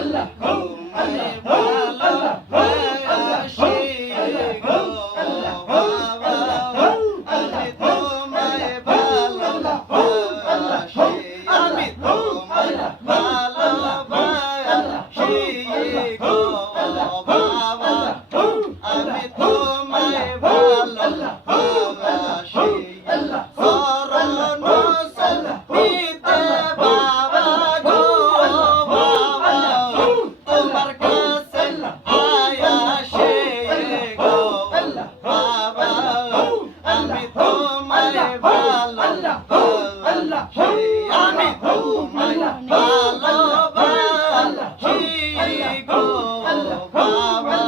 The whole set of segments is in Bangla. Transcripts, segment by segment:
তোমায় ভালোবাসি গো বাবা, আমি তোমায় ভালোবাসি, আমি তোমায় ভালোবাসি গো বাবা, আমি তোমায় ভালোবাসি। শরণ নিতে বাবা গো বাবা, তোমার কাছে আয়াসি গো বাবা, আমি তোমায় ভালোবাসি, আমি তোমায় ভালোবাসি গো বাবা,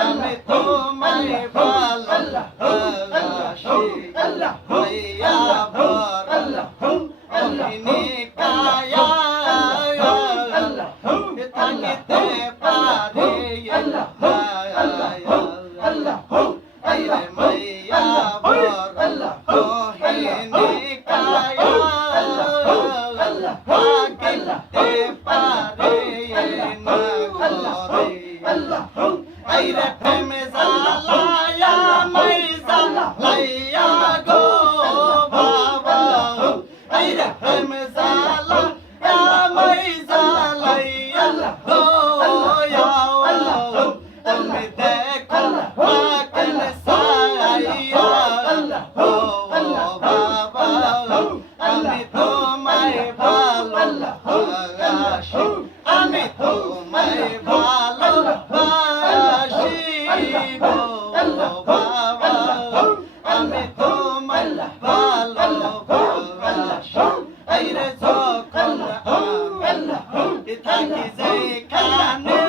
আমি তোমায় ভালোবাসি। হইয়া ভর অহিনি কায়া থাকিতে পারে আইরে মাইয়া ভর অহিনি কায়া থাকিতে পারে না ঘরে, আইরে প্রেমে জ্বালায়া মাই জ্বালাইয়া গো বাবা, আইরে প্রেমে জ্বালায়া মাই জ্বালাইয়া গো তুমি দেখো পাকেন সাইয়া গো বাবা, আমি তোমায় ভালোবাসি, আমি তোমায় ভালোবাসি গো বাবা, আমি তোমায় ভালোবাসি। আইরে যখন আমি থাকি যেখানে